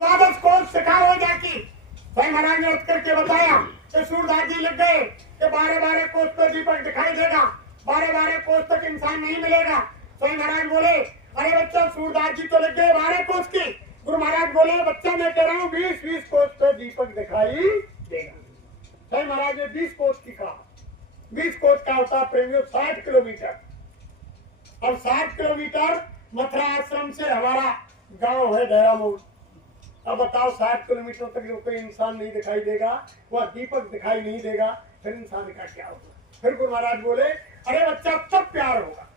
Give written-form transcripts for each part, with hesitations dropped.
द्वादश कोष सिखाओ जाकी। भाई महाराज ने उठ करके बताया कि सूरदास जी लिख गए कि 12-12 कोष पर दीपक दिखाई देगा, 12-12 कोष तक इंसान नहीं मिलेगा। भाई महाराज बोले अरे बच्चा सूरदास जी तो लिख गए 12 कोष की। गुरु महाराज बोले बच्चा मैं कह रहा हूँ 20-20 कोष पर दीपक दिखाई देगा। भाई महाराज ने 20 कोष की कहा। 20 कोष का होता प्रेमियों 60 किलोमीटर। अब 60 किलोमीटर मथुरा आश्रम से हमारा गांव है डेरामूल। अब बताओ 60 किलोमीटर तक जो कोई इंसान नहीं दिखाई देगा, वह दीपक दिखाई नहीं देगा, फिर इंसान का क्या होगा? फिर गुरु महाराज बोले अरे बच्चा तब प्यार होगा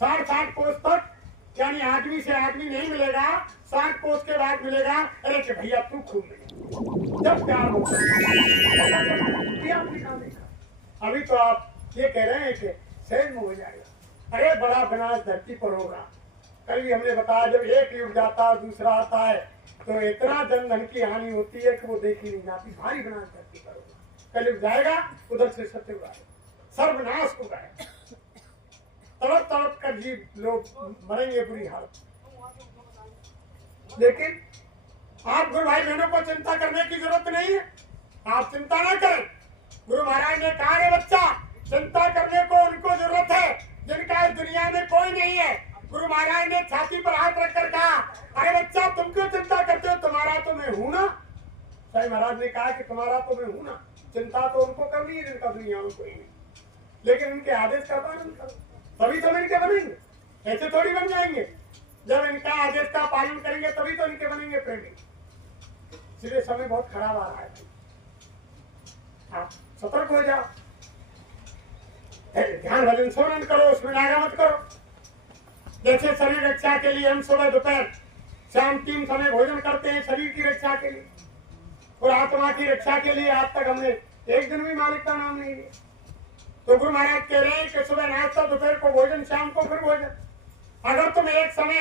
60 कोष तक, यानी आदमी से आदमी नहीं मिलेगा, 60 कोष के बाद मिलेगा। अरे कि भैया तू खूब मिले जब प्यार होगा। अभी तो आप ये कह रहे हैं कि सहज में हो जाएगा। अरे बड़ा विनाश धरती पर होगा। कल भी हमने बताया जब एक युग जाता है दूसरा आता है तो इतना जन धन की हानि होती है कि वो देखी नहीं जाती। भारी विनाश धरती पर होगा। कल युग जाएगा उधर से सत्य हुआ सर्वनाश होगा। तड़प तड़प कर जीव लोग मरेंगे बुरी हालत। लेकिन आप गुरु भाई बहनों को चिंता करने की जरूरत नहीं है। आप चिंता ना करें। गुरु महाराज ने कहा रे बच्चा चिंता करने को उनको जरूरत है जिनका इस दुनिया में कोई नहीं है। गुरु महाराज ने छाती पर हाथ रखकर कहा अरे बच्चा तुम क्यों चिंता करते हो, तुम्हारा तो मैं हूं ना। साईं महाराज ने कहा कि तुम्हारा तो मैं हूं ना। चिंता तो उनको करनी है जिनका दुनिया में कोई नहीं, लेकिन उनके आदेश का पालन करो तभी तो इनके बनेंगे। ऐसे थोड़ी बन जाएंगे। जब इनका आदेश का पालन करेंगे तभी तो इनके बनेंगे प्रेमी। इसलिए समय बहुत खराब आ रहा है, आप सतर्क हो जाओ। ध्यान भजन सोनन करो, उसमें नागा मत करो। जैसे शरीर रक्षा के लिए हम सुबह दोपहर शाम 3 समय भोजन करते हैं शरीर की रक्षा के लिए, और आत्मा की रक्षा के लिए आज तक हमने एक दिन भी मालिक का नाम नहीं लिया। तो गुरु महाराज कह रहे हैं कि सुबह नाश्ता, दोपहर को भोजन, शाम को फिर भोजन। अगर तुम एक समय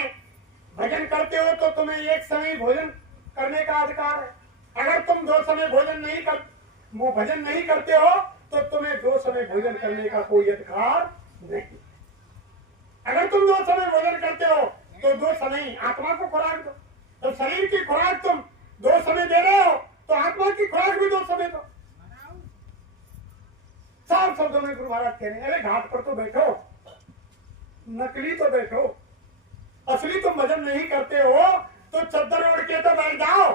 भजन करते हो तो तुम्हें एक समय भोजन करने का अधिकार है। अगर तुम 2 समय भोजन नहीं करते हो तो तुम्हें 2 समय भोजन करने का कोई अधिकार नहीं। अगर तुम 2 समय भोजन करते हो तो 2 समय आत्मा को खुराक दो। तो शरीर की खुराक तुम 2 समय दे रहे हो तो आत्मा की खुराक भी 2 समय दो। साफ शब्दों में गुरु महाराज कह रहे हैं अरे घाट पर तो बैठो, नकली तो बैठो, असली तुम भजन नहीं करते हो तो चद्दर ओढ़ के तो बैठ जाओ।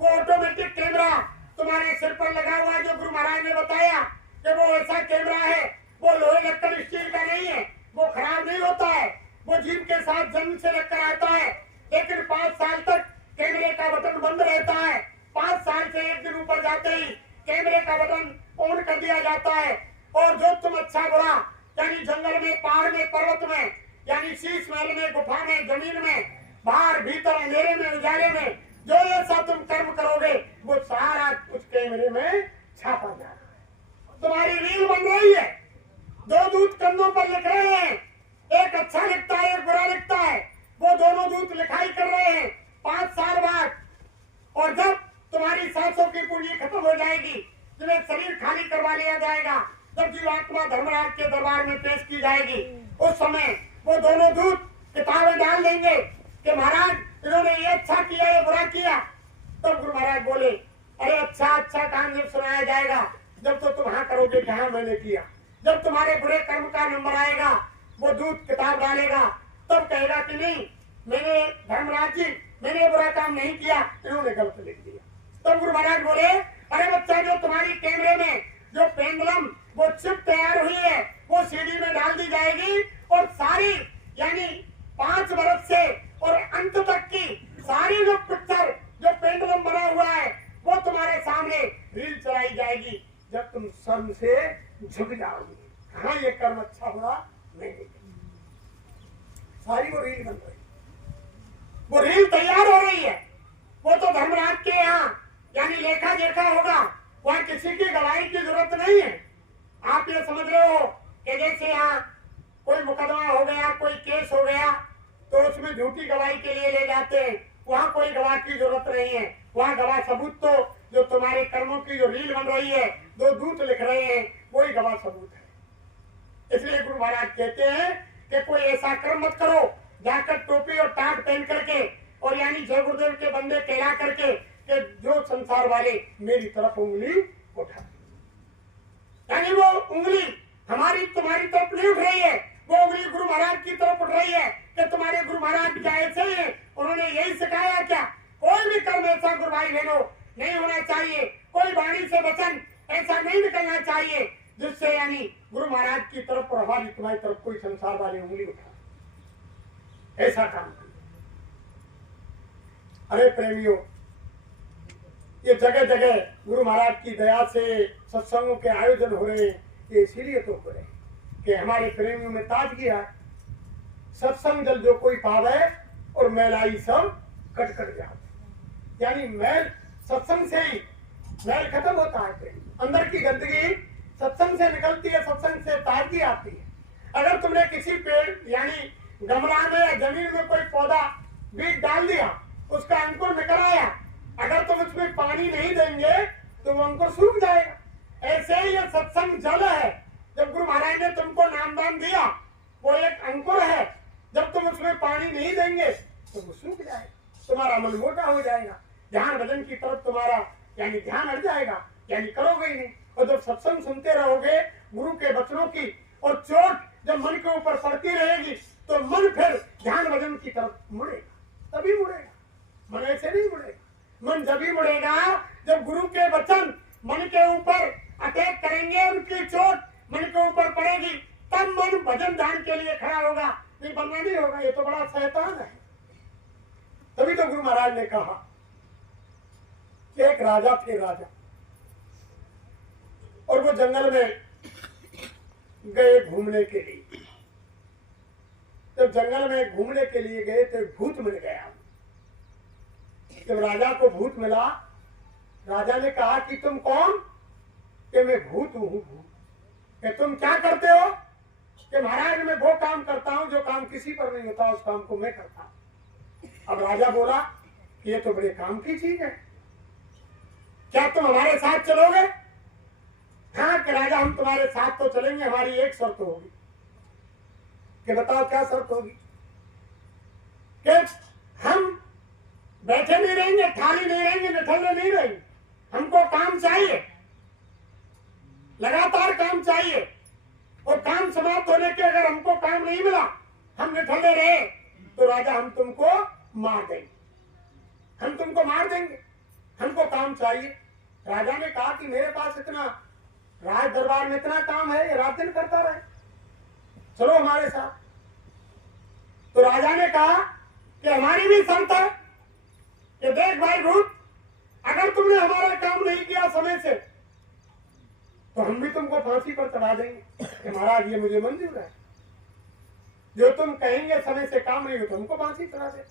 वो ऑटोमेटिक कैमरा तुम्हारे सिर पर लगा हुआ है जो गुरु महाराज ने बताया कि वो ऐसा कैमरा है, वो लोहे लक्कड़ स्टील का नहीं है, वो खराब नहीं होता है, वो जीव के साथ जन्म से लगकर आता है। लेकिन 5 साल तक कैमरे का बटन बंद रहता है। 5 साल से 1 दिन ऊपर जाते ही कैमरे का बटन ऑन कर दिया जाता है। और जो तुम अच्छा बुरा यानी जंगल में, पहाड़ में, पर्वत में, यानी शीश महल में, गुफा में, जमीन में, बाहर भीतर, अंधेरे में, उजाले में, जो ऐसा तुम कर्म करोगे वो सारा उस कैमरे में छापा जा रहा है। तुम्हारी रील बन रही है। 2 दूत कंधों पर लिख रहे हैं, एक अच्छा लिखता है एक बुरा लिखता है। वो दोनों दूत लिखाई कर रहे हैं 5 साल बाद। और जब तुम्हारी सांसों की पूंजी खत्म हो जाएगी, तुम्हें शरीर खाली करवा लिया जाएगा, जब जीवात्मा धर्मराज के दरबार में पेश की जाएगी, उस समय वो दोनों दूत किताबें डाल देंगे कि महाराज इन्होंने ये अच्छा किया ये बुरा किया। तब गुरु महाराज बोले अरे अच्छा काम जब सुनाया जाएगा जब तो तुम हाँ करोगे कि हाँ मैंने किया। जब तुम्हारे बुरे कर्म का नंबर आएगा वो दूत किताब डालेगा, तब कहेगा कि नहीं मैंने धर्मराज जी मैंने बुरा काम नहीं किया, इन्होंने गलत लिख दिया। तब गुरु महाराज बोले अरे बच्चा जो तुम्हारी कैमरे में जो पेंडुलम वो चिप तैयार हुई है वो सीडी में डाल दी जाएगी और सारी यानी 5 वर्ष से और अंत तक की सारी जो पिक्चर जो पेंडुलम बना हुआ है वो तुम्हारे सामने रील चलाई जाएगी। जब तुम शर्म से झुक जाओगे हाँ ये कर्म अच्छा हुआ नहीं, सारी वो रील बन रही, वो रील तैयार हो रही है। वो तो धर्मराज के यहाँ यानी लेखा जोखा होगा, वहां किसी की गवाही की जरूरत नहीं है। आप ये समझ रहे हो कि जैसे यहाँ कोई मुकदमा हो गया, कोई केस हो गया तो उसमें झूठी गवाही के लिए ले जाते हैं, वहाँ कोई गवाह की जरूरत नहीं है। वहाँ गवाह सबूत तो जो तुम्हारे कर्मों की जो रील बन रही है 2 दूत लिख रहे हैं वही गवाह सबूत है। इसलिए गुरु महाराज कहते हैं कि कोई ऐसा कर्म मत करो जाकर टोपी और टाट पहन करके और यानी जय गुरुदेव के बंदे कहला करके कि जो संसार वाले मेरी तरफ उंगली उठा, यानी वो उंगली हमारी तुम्हारी तरफ नहीं उठ रही है, वो उंगली गुरु महाराज की तरफ उठ रही है कि तुम्हारे गुरु महाराज क्या ऐसे ही हैं, उन्होंने यही सिखाया क्या? कोई भी कर्म ऐसा गुरु भाई बहनों नहीं होना चाहिए, कोई वाणी से वचन ऐसा नहीं निकलना चाहिए जिससे यानी गुरु महाराज की तरफ और हमारी तुम्हारी तरफ कोई संसार वाली उंगली उठा, ऐसा काम कर। अरे प्रेमियों, ये जगह जगह गुरु महाराज की दया से सत्संगों के आयोजन हो रहे हैं, ये इसीलिए तो हो रहे हैं कि हमारे प्रेमियों में ताजगी है। सत्संग जल जो कोई पावे और मैलाई सब कट कट जाए, यानी मैल सत्संग से ही मैल खत्म होता है। अंदर की गंदगी सत्संग से निकलती है, सत्संग से ताजगी आती है। अगर तुमने किसी पेड़ यानी गमला में या जमीन में कोई पौधा बीज डाल दिया, उसका अंकुर निकल आया, अगर तुम उसमें पानी नहीं देंगे तो वो अंकुर सूख जाएगा। ऐसे ही ये सत्संग जल है, जब गुरु महाराज ने तुमको नामदान दिया वो एक अंकुर है, जब तुम उसमें पानी नहीं देंगे तो वो सूख जाएगा, तुम्हारा मन मोटा हो जाएगा, ध्यान भजन की तरफ तुम्हारा यानी ध्यान हट जाएगा, यानी करोगे ही नहीं। और जब सत्संग सुनते रहोगे गुरु के वचनों की और चोट जब मन के ऊपर पड़ती रहेगी तो मन फिर ध्यान भजन की तरफ मुड़ेगा, तभी मुड़ेगा, मन ऐसे नहीं मुड़ेगा। मन जब ही मुड़ेगा जब गुरु के वचन मन के ऊपर अटैक करेंगे, उनकी चोट मन के ऊपर पड़ेगी, तब मन भजन ध्यान के लिए खड़ा होगा, नहीं बनना नहीं होगा। ये तो बड़ा शैतान है। तभी तो गुरु महाराज ने कहा कि एक राजा थे, राजा, और वो जंगल में गए घूमने के लिए। जब जंगल में घूमने के लिए गए तो भूत मिल गया। जब राजा को भूत मिला, राजा ने कहा कि तुम कौन? कि मैं भूत हूं। भूत कि तुम क्या करते हो? कि महाराज मैं वो काम करता हूं जो काम किसी पर नहीं होता, उस काम को मैं करता हूं। अब राजा बोला कि ये तो बड़े काम की चीज है, क्या तुम हमारे साथ चलोगे? हाँ कि राजा हम तुम्हारे साथ तो चलेंगे, हमारी एक शर्त होगी। कि बताओ क्या शर्त होगी? कि हम बैठे नहीं रहेंगे, खाली नहीं रहेंगे, निठल्ले नहीं रहेंगे, हमको काम चाहिए, लगातार काम चाहिए, और काम समाप्त होने के अगर हमको काम नहीं मिला, हम निठल्ले रहे तो राजा हम तुमको मार देंगे, हम तुमको मार देंगे, हमको काम चाहिए। राजा ने कहा कि मेरे पास इतना राज दरबार में इतना काम है, रात दिन करता रहे, चलो हमारे साथ। तो राजा ने कहा कि हमारी भी शर्त है कि देख भाई भूत, अगर तुमने हमारा काम नहीं किया समय से तो हम भी तुमको फांसी पर चढ़ा देंगे कि महाराज ये मुझे मंजूर है, जो तुम कहेंगे समय से काम नहीं हो तो हमको फांसी चढ़ा दे।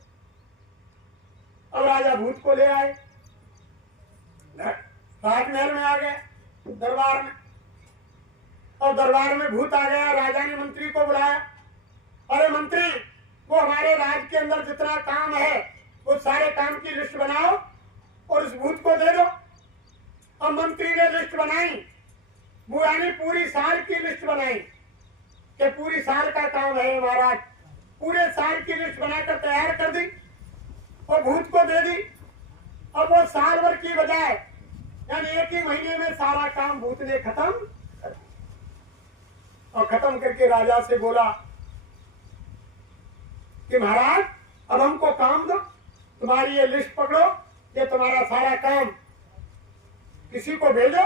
अब राजा भूत को ले आए, राजमहल में आ गए, दरबार में, और दरबार में भूत आ गया। राजा ने मंत्री को बुलाया, अरे मंत्री, वो हमारे राज के अंदर जितना काम है वो सारे काम की लिस्ट बनाओ और इस भूत को दे दो। अब मंत्री ने लिस्ट बनाई, वो यानी पूरी साल की लिस्ट बनाई कि पूरी साल का काम है महाराज, पूरे साल की लिस्ट बनाकर तैयार कर दी और भूत को दे दी। अब वो साल भर की बजाय यानी एक ही महीने में सारा काम भूत ने खत्म कर दिया। और खत्म करके राजा से बोला कि महाराज अब हमको काम दो, तुम्हारी ये लिस्ट पकड़ो, ये तुम्हारा सारा काम किसी को भेजो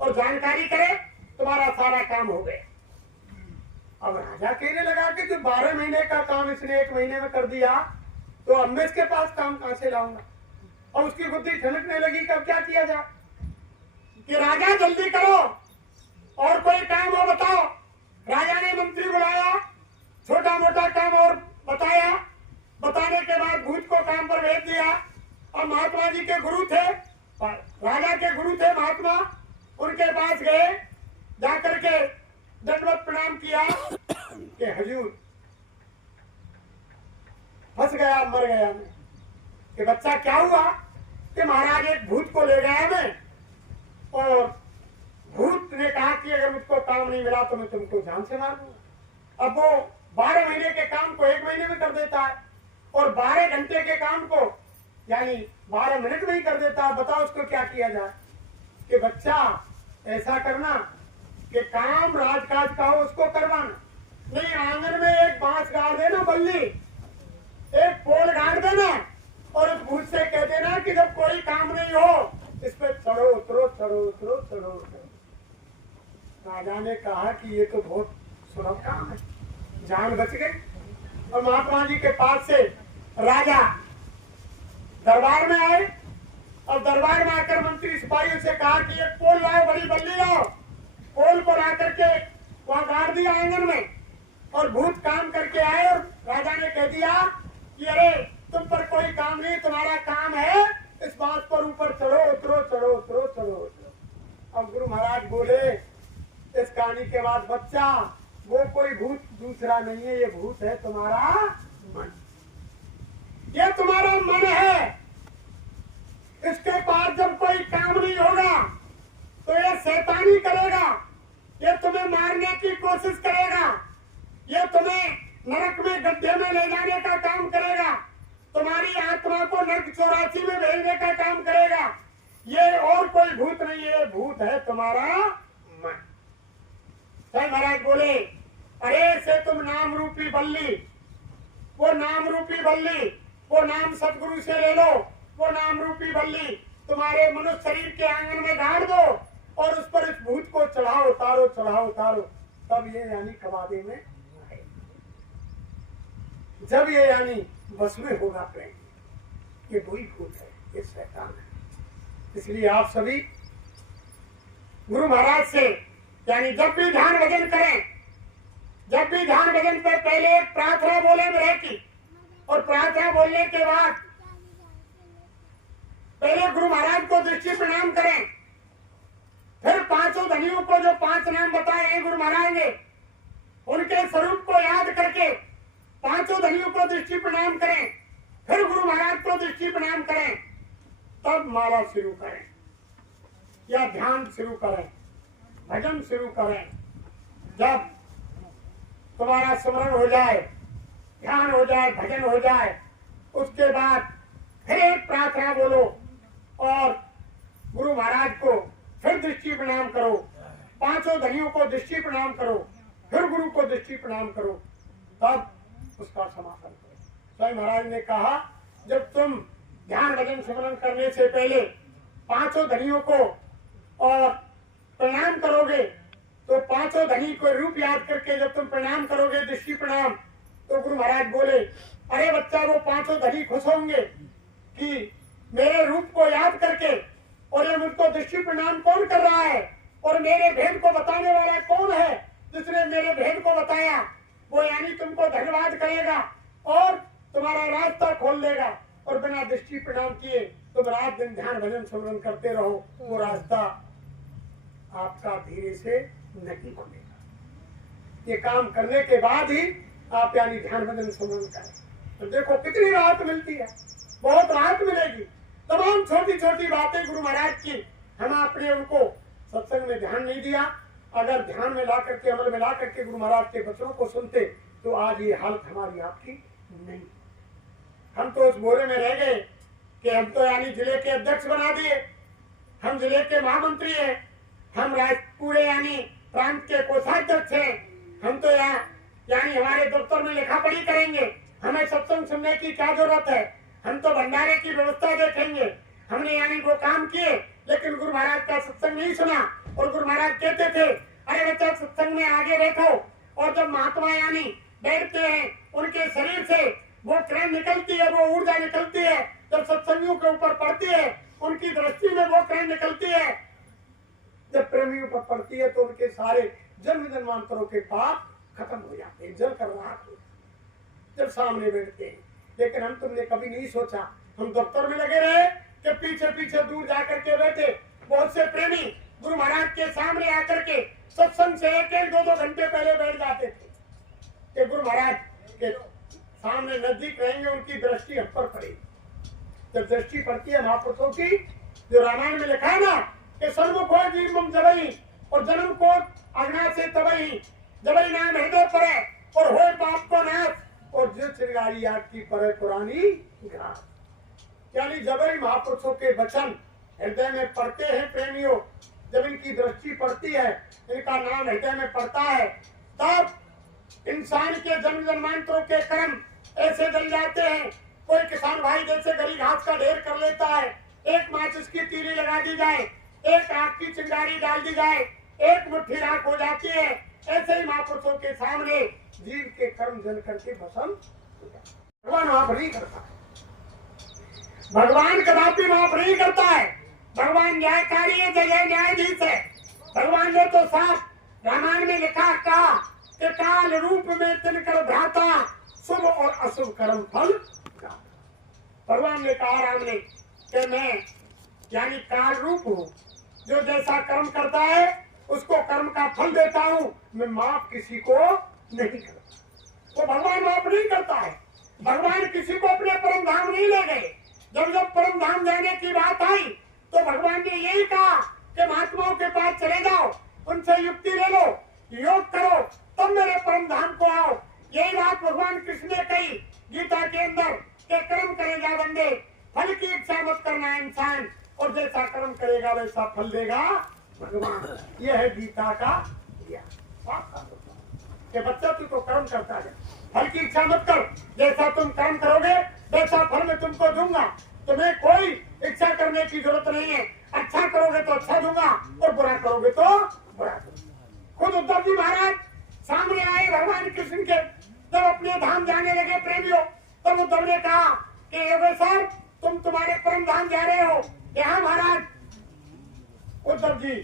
और जानकारी करे, तुम्हारा सारा काम हो गया। अब राजा कहने लगा कि जो 12 महीने का काम इसने 1 महीने में कर दिया तो अब मैं इसके पास काम कहां से लाऊंगा। और उसकी बुद्धि ठनकने लगी कि अब क्या किया जाए, कि राजा जल्दी करो और कोई काम हो बताओ। राजा ने मंत्री बुलाया, छोटा मोटा काम और बताया, बताने के बाद भूत को काम पर भेज दिया। और महात्मा जी के गुरु थे, राजा के गुरु थे महात्मा, उनके पास गए, जाकर के दंडवत प्रणाम किया कि हजूर फंस गया, मर गया मैं। कि बच्चा क्या हुआ? कि महाराज एक भूत को ले गया मैं, और भूत ने कहा कि अगर मुझको काम नहीं मिला तो मैं तुमको जान से मार दूंगा। अब वो 12 महीने के काम को 1 महीने में कर देता है, और 12 घंटे के काम को यानी 12 मिनट में ही कर देता है। बताओ उसको क्या किया जाए कि बच्चा ऐसा करना कि काम राजकाज का हो उसको करवाना नहीं, आंगन में एक बांस गाड़ देना, बल्ली एक पोल गाड़ देना और उस भूत से कह देना कि जब कोई काम नहीं हो इस पे चढ़ो उतरो चढ़ो उतरो चढ़ो उतरो। राजा ने कहा कि ये तो बहुत सुलभ काम है, जान बच गई। और महात्मा जी के पास से राजा दरबार में आए और दरबार में आकर मंत्री सिपाहियों से कहा कि एक पोल लाओ, बड़ी बल्ली लाओ। पोल को ला करके वहां गाड़ दिया आंगन में और भूत काम करके आए और राजा ने कह दिया कि अरे तुम पर कोई काम नहीं, तुम्हारा काम है इस बात पर ऊपर चढ़ो उतरो चढ़ो उतरो चढ़ो उतरो। अब गुरु महाराज बोले इस कहानी के बाद बच्चा वो कोई भूत दूसरा नहीं है, ये भूत है तुम्हारा मन, ये तुम्हारा मन है। इसके पास जब कोई काम नहीं होगा तो ये शैतानी करेगा, ये तुम्हें मारने की कोशिश करेगा, ये तुम्हें नरक में गड्ढे में ले जाने का काम करेगा, तुम्हारी आत्मा को नरक 84 में भेजने का काम करेगा। ये और कोई भूत नहीं है, भूत है तुम्हारा मन। सही महाराज बोले अरे से तुम नाम रूपी बल्ली, वो नाम रूपी बल्ली, वो नाम सतगुरु से ले लो, वो नाम रूपी बल्ली तुम्हारे मनुष्य शरीर के आंगन में गाड़ दो और उस पर इस भूत को चढ़ाओ उतारो चढ़ाओ उतारो, तब ये यानी कबादे में आए। जब ये यानी बस में होगा प्रेम, ये वही भूत है, ये शैतान है। इसलिए आप सभी गुरु महाराज से यानी जब भी ध्यान भजन करें, जब भी ध्यान भजन पर पहले एक प्रार्थना बोले विरह की और प्रार्थना बोलने के बाद पहले गुरु महाराज को दृष्टि प्रणाम करें, फिर पांचों धनियों को जो 5 नाम बताए हैं गुरु महाराज ने उनके स्वरूप को याद करके पांचों धनियों को दृष्टि प्रणाम करें, फिर गुरु महाराज को दृष्टि प्रणाम करें, तब माला शुरू करें या ध्यान शुरू करें, भजन शुरू करें। जब तुम्हारा स्मरण हो जाए, ध्यान हो जाए, भजन हो जाए, उसके बाद फिर एक प्रार्थना बोलो और गुरु महाराज को फिर दृष्टि प्रणाम करो, पांचों धनियों को दृष्टि प्रणाम करो, फिर गुरु को दृष्टि प्रणाम करो, तब उसका समापन करो। स्वामी महाराज ने कहा जब तुम ध्यान भजन स्मरण करने से पहले पांचों धनियों को और प्रणाम करोगे तो पांचों धनी को रूप याद करके जब तुम प्रणाम करोगे दृष्टि प्रणाम, तो गुरु महाराज बोले अरे बच्चा वो पांचों धनी खुश होंगे कि मेरे रूप को याद करके और ये मुझको दृष्टि प्रणाम कौन कर रहा है और मेरे भेद को बताने वाला कौन है जिसने मेरे भेद को बताया, वो यानी तुमको धन्यवाद करेगा और तुम्हारा रास्ता खोल देगा। और बिना दृष्टि प्रणाम किए तुम रात दिन ध्यान भजन स्मरण करते रहो, वो रास्ता आपका धीरे से नहीं खुलेगा। ये काम करने के बाद ही आप यानी ध्यान भजन स्मरण करें तो देखो कितनी राहत मिलती है, बहुत राहत मिलेगी। तमाम छोटी छोटी बातें गुरु महाराज की हम आपने उनको सत्संग में ध्यान नहीं दिया, अगर ध्यान में ला करके अमल में ला करके गुरु महाराज के वचनों को सुनते तो आज ये हालत हमारी आपकी नहीं। हम तो उस बोरे में रह गए कि हम तो यानी जिले के अध्यक्ष बना दिए, हम जिले के महामंत्री हैं, हम पूरे यानी प्रांत के कोषाध्यक्ष हैं, हम तो यहाँ यानी हमारे दफ्तर में लिखा पढ़ी करेंगे, हमें सत्संग सुनने की क्या जरूरत है, हम तो भंडारे की व्यवस्था देखेंगे। हमने यानी वो काम किए लेकिन गुरु महाराज का सत्संग नहीं सुना और गुरु महाराज कहते थे अरे बच्चा सत्संग में आगे बैठो। और जब महात्मा यानी बैठते हैं उनके शरीर से वो किरण निकलती है, वो ऊर्जा निकलती है, जब सत्संगियों के ऊपर पड़ती है उनकी दृष्टि में वो किरण निकलती है, जब प्रेमियों पर पड़ती है तो उनके सारे जन्म जन्मांतरों के पाप खत्म हो जाते हैं, जल कर राख हो जब सामने बैठते हैं। लेकिन हम तुमने कभी नहीं सोचा, हम दफ्तर में लगे रहे कि पीछे पीछे दूर जाकर के बैठे। बहुत से प्रेमी गुरु महाराज के सामने आकर के सत्संग से 1-2 घंटे पहले बैठ जाते थे कि गुरु महाराज के सामने नजदीक रहेंगे, उनकी दृष्टि हम पर पड़ेगी। जब दृष्टि पड़ती है महापुरुषों की, जो रामायण में लिखा है ना कि सन्मुख हो जीवम जबई और जन्म को अग्ना से तबई, जबई नाम हृदय पर है और हो पाप को नाश और जो चिरगारी आई आग की परे पुरानी घाट। यानी जब इन महापुरुषों के वचन हृदय में पड़ते हैं प्रेमियों, जब इनकी दृष्टि पड़ती है, इनका नाम हृदय में पड़ता है, तब इंसान के जन्म जन्मांतरों के कर्म ऐसे जल जाते हैं। कोई किसान भाई जैसे गली घास का ढेर कर लेता है, एक माचिस की तीली लगा दी जाए, एक आग की चिंगारी डाल दी जाए, एक मुट्ठी राख हो जाती है। ऐसे ही महापुरुषों के सामने जीव के कर्म जल करके भस्म। भगवान माफ नहीं करता, भगवान कदापि माफ नहीं करता है। भगवान न्यायकारी है, जय न्यायाधीश है। भगवान ने तो साफ रामायण में लिखा कहा कि काल रूप में तिनकर भ्राता, शुभ और अशुभ कर्म फल। भगवान ने कहा राम ने कि मैं यानी काल रूप हूँ, जो जैसा कर्म करता है उसको कर्म का फल देता हूँ, मैं माफ किसी को नहीं करता। तो भगवान माफ नहीं करता है। भगवान किसी को अपने परम धाम नहीं ले गए। जब जब परम धाम जाने की बात आई तो भगवान ने यही कहा कि महात्माओं के पास चले जाओ, उनसे युक्ति ले लो, योग करो, तब मेरे परम धाम को आओ। यही बात भगवान कृष्ण ने कही गीता के अंदर कि कर्म करेगा बंदे, फल की इच्छा मत करना इंसान, और जैसा कर्म करेगा वैसा फल देगा भगवान। यह है गीता का ज्ञान कि बच्चा तू तो कर्म करता है, फल की इच्छा मत कर, जैसा तुम कर्म करोगे वैसा फल मैं तुमको दूंगा। तुम्हें कोई इच्छा करने की जरूरत नहीं है। अच्छा करोगे तो अच्छा दूंगा और बुरा करोगे तो बुरा दूंगा। खुद उद्धव जी महाराज सामने आए भगवान कृष्ण के, जब अपने धाम जाने लगे प्रेमियों, तब उद्धव ने कहा कि योगेश्वर तुम तुम्हारे परम धाम जा रहे हो। यहाँ महाराज उद्धव जी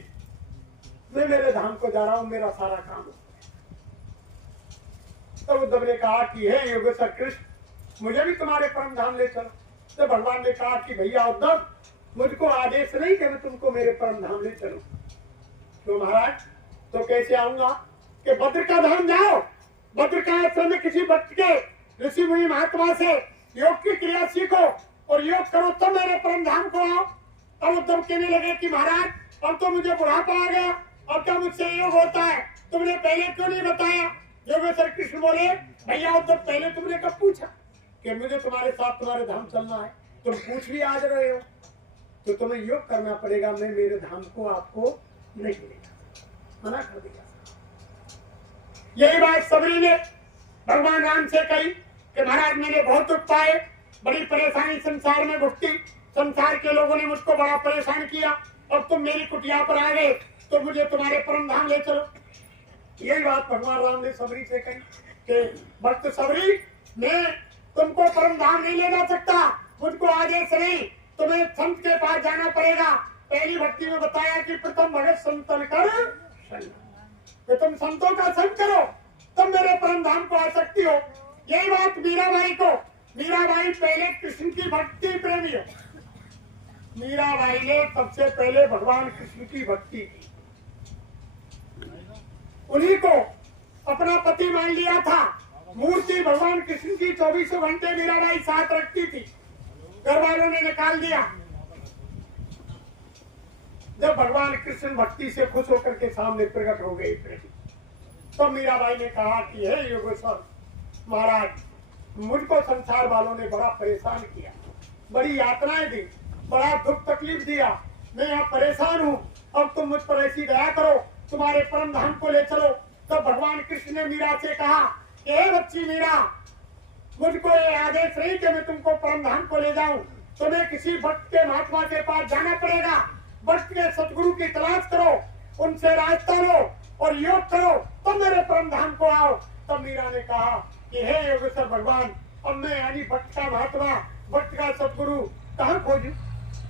मैं मेरे धाम को जा रहा हूँ, मेरा सारा काम हो। तब उद्धव ने कहा कि हे योगेश्वर कृष्ण मुझे भी तुम्हारे परम धाम ले चलो। तो भगवान ने कहा कि भैया उद्धव मुझको आदेश नहीं कि मैं तुमको मेरे परम धाम ले चलूं। तो महाराज तो कैसे आऊंगा कि बद्र का धाम जाओ, बद्र का आश्रम में किसी भक्त के ऋषि मुनि महात्मा से योग की क्रिया सीखो और योग करो, तब मेरे परम धाम को आओ। अब उद्धव कहने लगे कि महाराज अब तो मुझे बुढ़ापा आ गया, अब क्या मुझसे योग होता है, तुमने पहले क्यों नहीं बताया। योगेश्वर कृष्ण बोले भैया उद्धव पहले तुमने कब पूछा कि मुझे तुम्हारे साथ तुम्हारे धाम चलना है, तुम पूछ भी आज रहे हो, तो तुम्हें योग करना पड़ेगा। मैं मेरे धाम को आपको नहीं लेगा, मना कर दिया। यही बात सबरी ने भगवान राम से कही कि महाराज मैंने बहुत दुख पाए, बड़ी परेशानी संसार में भुगती, संसार के लोगों ने मुझको बड़ा परेशान किया, अब तुम मेरी कुटिया पर आ गए तो मुझे तुम्हारे परम धाम ले चलो। यही बात भगवान राम ने सबरी से कही कि भक्त सबरी मैं तुमको परम धाम नहीं ले जा सकता, मुझको आदेश नहीं, तुम्हें संत के पास जाना पड़ेगा। पहली भक्ति में बताया कि प्रथम भगत संतन कर कि तुम संतों का संग करो तब मेरे परम धाम को आ सकती हो। यही बात मीराबाई को, मीराबाई पहले कृष्ण की भक्ति प्रेमी है। मीराबाई ने सबसे पहले भगवान कृष्ण की भक्ति की, उन्हीं को अपना पति मान लिया था। मूर्ति भगवान कृष्ण की 24 घंटे मीराबाई साथ रखती थी, घर वालों ने निकाल दिया। जब भगवान कृष्ण भक्ति से खुश होकर के सामने प्रकट हो गए तो मीराबाई ने कहा कि हे योगेश्वर महाराज मुझको संसार वालों ने बड़ा परेशान किया, बड़ी यातनाएं दी, बड़ा दुख तकलीफ दिया, मैं यहाँ परेशान हूँ, अब तुम मुझ पर ऐसी दया करो, तुम्हारे परम धाम को ले चलो। तब भगवान कृष्ण ने मीरा से कहा कि हे बच्ची मीरा मुझको ये आदेश नहीं कि मैं तुमको परम धाम को ले जाऊं, तुम्हें किसी भक्त के महात्मा के पास जाना पड़ेगा, भक्त के सतगुरु की तलाश करो, उनसे रास्ता लो और योग करो तब मेरे परम धाम को आओ। तब मीरा ने कहा कि हे योगेश्वर भगवान अब मैं यानी भक्त का महात्मा, भक्त का सतगुरु कहाँ खोजूं,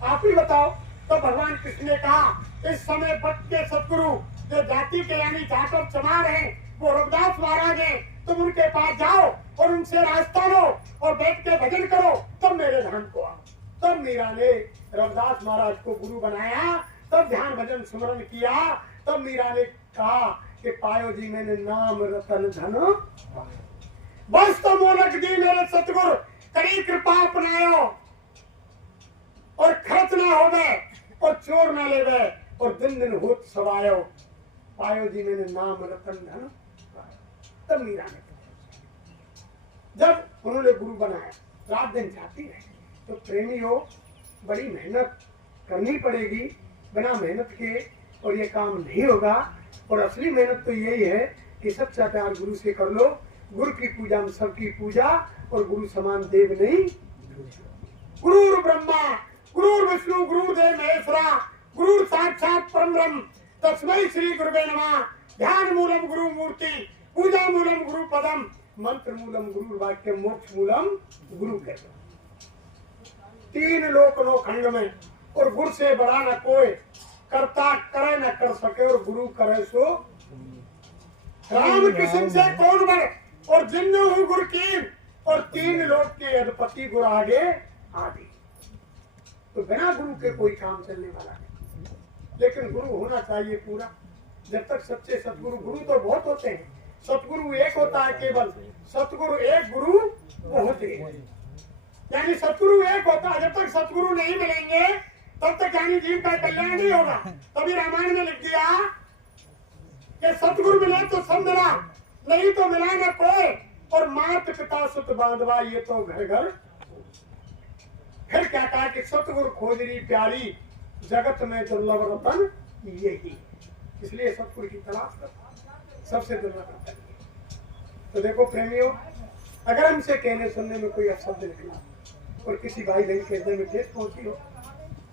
आप ही बताओ। तो भगवान कृष्ण ने कहा इस समय भक्त के सतगुरु जो जाति के यानी जाटव चमार हैं वो रघुदास महाराज हैं, तुम उनके पास जाओ और उनसे रास्ता लो और बैठ के भजन करो तब मेरे धाम को आओ। तब मीरा ने रघुदास महाराज को गुरु बनाया, तब ध्यान भजन सुमरन किया। तब मीरा ने कहा कि पायो जी मैंने नाम रतन धन, बस तो मोलक दी मेरे सतगुरु, करी कृपा अपनायो और खर्च ना होवे और चोर ना लेवे और दिन दिन होत सवायो, पायो जी मैंने नाम रतन धन। तब मीरा ने जब उन्होंने गुरु बनाया, रात दिन जाती रहे। तो प्रेमी हो, बड़ी मेहनत करनी पड़ेगी, बिना मेहनत के और ये काम नहीं होगा। और असली मेहनत तो यही है कि सच्चा प्यार गुरु से कर लो। गुरु की पूजा में सबकी पूजा, और गुरु समान देव नहीं। गुरु ब्रह्मा गुरु विष्णु गुरुदेव महेश्वरा, गुरु साक्षात परम ब्रह्म, तस्मै श्री गुरुवे नमः। ध्यान मूलम गुरु मूर्ति, पूजा मूलम गुरु पदम, मंत्र मूलम गुरु वाक्य, मोक्ष मूलम गुरु के। तीन लोक नो खंड में, और गुरु से बड़ा न कोई, करता करे न कर सके, और गुरु करे सो राम कृष्ण से कौन बड़े, और जिन्न हूँ गुरु की, और तीन लोक के अधिपति गुरु आगे आदि। तो बिना गुरु के कोई काम चलने वाला नहीं, लेकिन गुरु होना चाहिए पूरा। जब तक सच्चे सतगुरु, गुरु तो बहुत होते हैं, सतगुरु एक होता है केवल, सतगुरु एक, गुरु बहुत है। यानी सतगुरु एक होता है, जब तक सतगुरु नहीं मिलेंगे तब तक यानी जीव का कल्याण नहीं होगा। तभी रामायण में लिख दिया कि सतगुरु मिले तो सब मिला, नहीं तो मिला न कोई, और मात पिता सुत बांधवा ये तो घर घर। फिर क्या कहा कि सतगुरु खोजरी प्यारी, जगत में दुर्लभ रतन यही। इसलिए सतगुरु की तलाश कर सबसे दुर्लभ रतन। तो देखो प्रेमियों, अगर हमसे कहने सुनने में कोई अपशब्द निकला और किसी भाई बहन के हृदय में ठेस पहुंची हो,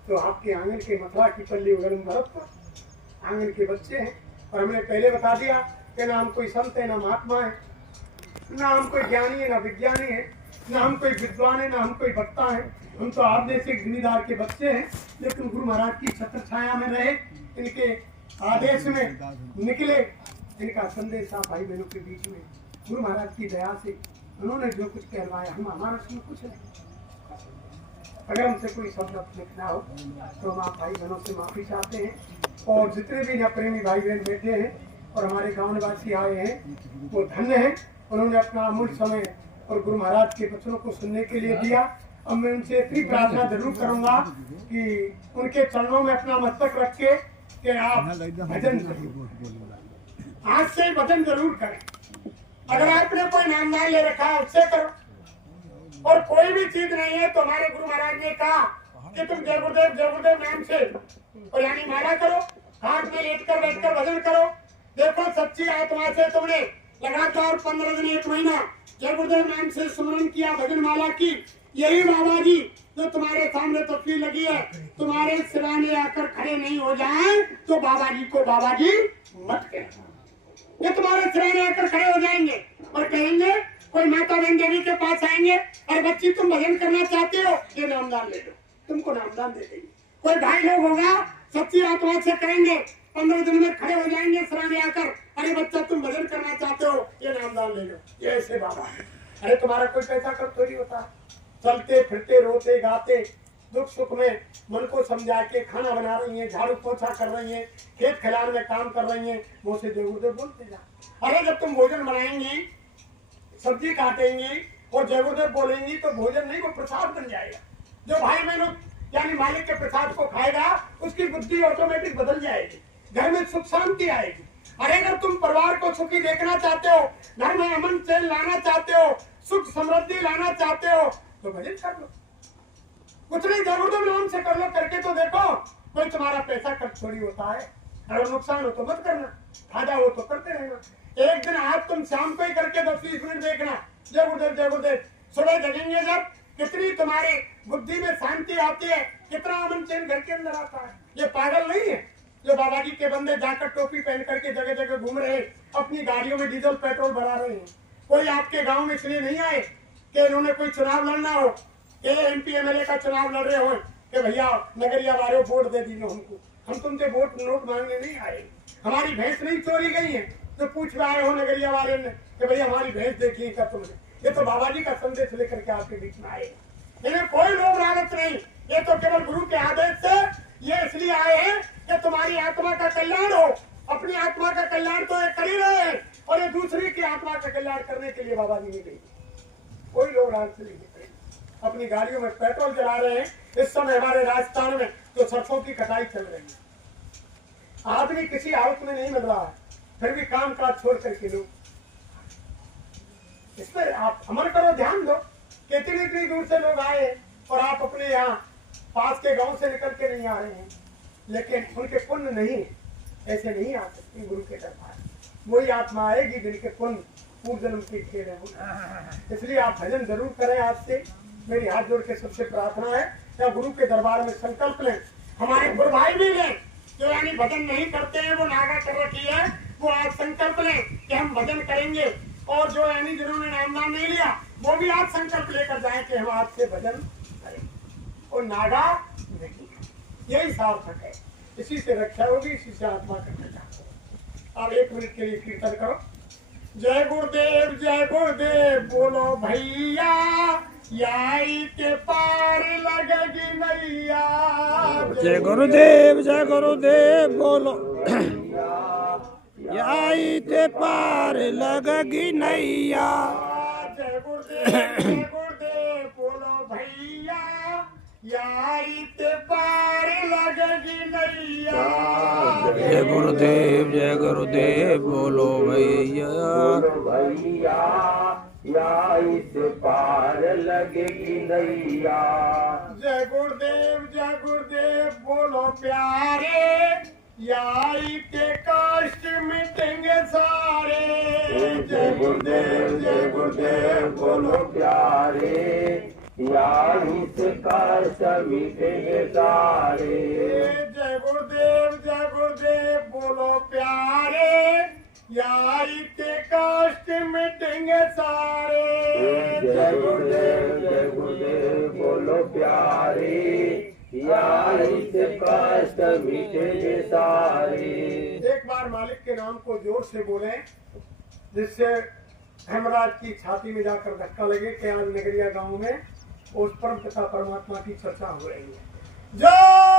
तो आपके आंगन के मथुरा की पल्ली उगलन भरत आंगन के बच्चे हैं। और हमने पहले बता दिया कि ना हम कोई संत है, ना महात्मा है, ना हम कोई ज्ञानी है, ना विज्ञानी है, ना हम कोई विद्वान है, ना हम कोई वक्ता है। हम तो आप जैसे जिम्मेदार के बच्चे हैं, लेकिन गुरु महाराज की छत्र छाया में रहे, इनके आदेश में निकले, इनका संदेश आप भाई बहनों के बीच में गुरु महाराज की दया से उन्होंने जो कुछ कहलवाया, हम हमारा उसमें कुछ नहीं। अगर हमसे कोई शब्द लिखना हो तो हम आप भाई बहनों से माफी चाहते हैं। और जितने भी यहाँ प्रेमी भाई बहन बैठे हैं और हमारे गाँव निवासी आए हैं, वो धन्य हैं, उन्होंने अपना अमूल्य समय और गुरु महाराज के वचनों को सुनने के लिए दिया। अब मैं उनसे इतनी प्रार्थना जरूर करूंगा कि उनके चरणों में अपना मस्तक रख के कि आप भजन आज से भजन जरूर करें। अगर आपने कोई नामदान ले रखा है उससे करो, और कोई भी चीज नहीं है तो हमारे गुरु महाराज ने कहा कि तुम जय गुरुदेव नाम से और यानी माला करो, हाथ में लेटकर बैठकर भजन करो। देखो सच्ची आत्मा से तुमने लगातार 15 दिन 1 महीना जय गुरुदेव नाम से स्मरण किया, भजन माला की, यही बाबा जी जो तुम्हारे सामने तस्वीर लगी है, तुम्हारे सिराने आकर खड़े नहीं हो जाए तो बाबा जी को बाबा जी मत कहना। ये तुम्हारे सिराने आकर खड़े हो जाएंगे और कहेंगे, कोई माता बहन देवी के पास आएंगे, और बच्ची तुम भजन करना चाहते हो, ये नामदान ले लो, तुमको नामदान दे देंगे। कोई भाई लोग होगा सच्ची आत्मा से करेंगे, 15 दिन में खड़े हो जाएंगे सिराने आकर, अरे बच्चा तुम भजन करना चाहते हो, ये नामदान ले लो, ये ऐसे बाबा है। अरे तुम्हारा कोई पैसा कर थोड़ी होता, चलते फिरते रोते गाते दुख सुख में मन को समझा के खाना बना रही है, झाड़ू पोछा कर रही है, खेत खलिहान में काम कर रही है, मुँह से जय गुरुदेव बोलते जा। अरे जब तुम भोजन बनाएंगी, सब्जी काटेंगी और जय गुरुदेव बोलेंगी तो भोजन नहीं, वो प्रसाद बन जाएगा। जो भाई बहनों यानी मालिक के प्रसाद को खाएगा उसकी बुद्धि ऑटोमेटिक बदल जाएगी, घर में सुख शांति आएगी। अरे अगर तुम परिवार को सुखी देखना चाहते हो, घर में अमन चैन लाना चाहते हो, सुख समृद्धि लाना चाहते हो, तो भजन कर लो। कुछ नहीं, जय गुरुदेव नाम से कर लो, करके तो देखो, कोई तुम्हारा पैसा खर्च थोड़ी होता है। अगर नुकसान हो तो मत करना, फायदा हो तो करते रहना। एक दिन आज तुम शाम को ही करके 10-20 मिनट देखना, जय गुरुदेव। सुबह जगेंगे जब, कितनी तुम्हारी बुद्धि में शांति आती है, कितना अमन चैन घर के अंदर आता है। ये पागल नहीं है जो बाबा जी के बंदे जाकर टोपी पहन करके जगह जगह घूम रहे, अपनी गाड़ियों में डीजल पेट्रोल भरा रहे हैं। कोई आपके गाँव में इसलिए नहीं आए कि इन्होंने कोई चुनाव लड़ना हो, MP MLA का चुनाव लड़ रहे हो कि भैया नगरिया वालों वोट दे दीजिए हमको। हम तुमसे वोट नोट मांगने नहीं आए, हमारी भैंस नहीं चोरी गई है तो पूछ रहे हो नगरिया वाले ने कि भैया हमारी भैंस देखी क्या तुमने। ये तो बाबा जी का संदेश लेकर के आपके बीच में आए, इन्हें कोई लोग लालच नहीं, ये तो केवल गुरु के आदेश से ये इसलिए आए हैं कि तुम्हारी आत्मा का कल्याण हो। अपनी आत्मा का कल्याण तो ये कर ही रहे हैं, और ये दूसरी की आत्मा का कल्याण करने के लिए बाबा जी ने गई। कोई लोग लालच नहीं है, अपनी गाड़ियों में पेट्रोल जला रहे हैं। इस समय हमारे राजस्थान में तो सरसों की कटाई चल रही है, आदमी किसी हालत में नहीं मिल रहा है, फिर भी काम काज छोड़ करके लोग इसमें आप अमल करो, ध्यान दो। कितनी इतनी दूर से लोग आए और आप अपने यहाँ पास के गांव से निकल के नहीं आ रहे हैं, लेकिन उनके पुण्य नहीं, ऐसे नहीं आ सकती गुरु के दरबार। वही आत्मा आएगी जिनके पुण्य पूर्व जन्म की खेल है। इसलिए आप भजन जरूर करें। आज से मेरी हाथ जोड़ के सबसे प्रार्थना है, या गुरु के दरबार में संकल्प लें। हमारे गुरु भाई भी लें जो यानी भजन नहीं करते हैं, वो नागा कर रखी है, वो आज संकल्प लें कि हम भजन करेंगे। और जो यानी जिन्होंने नामदान नहीं लिया, वो भी आज संकल्प लेकर जाए कि हम आज से भजन करेंगे और नागा नहीं। यही सार्थक है, इसी से रक्षा होगी, इसी से आत्मा का कल्याण होगा। आप 1 मिनट के लिए कीर्तन करो। जय गुरुदेव बोलो भैया, याई के पार लगेगी नैया। जय गुरुदेव बोलो याई के पार लगेगी नैया। जय गुरुदेव बोलो भैया, याई के पार लगेगी नैया। जय गुरुदेव बोलो भैया, याई से पार लगेगी नैया। जय गुरुदेव बोलो प्यारे, याई के कष्ट मिटेंगे सारे। जय गुरुदेव बोलो प्यारे, याई से कष्ट मिटेंगे सारे। जय गुरुदेव बोलो प्यारे, याई के कष्ट मिटेंगे सारे। जय गुरुदेव बोलो प्यारे, याई से कष्ट मिटेंगे सारे। एक बार मालिक के नाम को जोर से बोले, जिससे हेमराज की छाती में जाकर धक्का लगे कि आज नगरिया गांव में उस परम पिता परमात्मा की चर्चा हो रही है। जय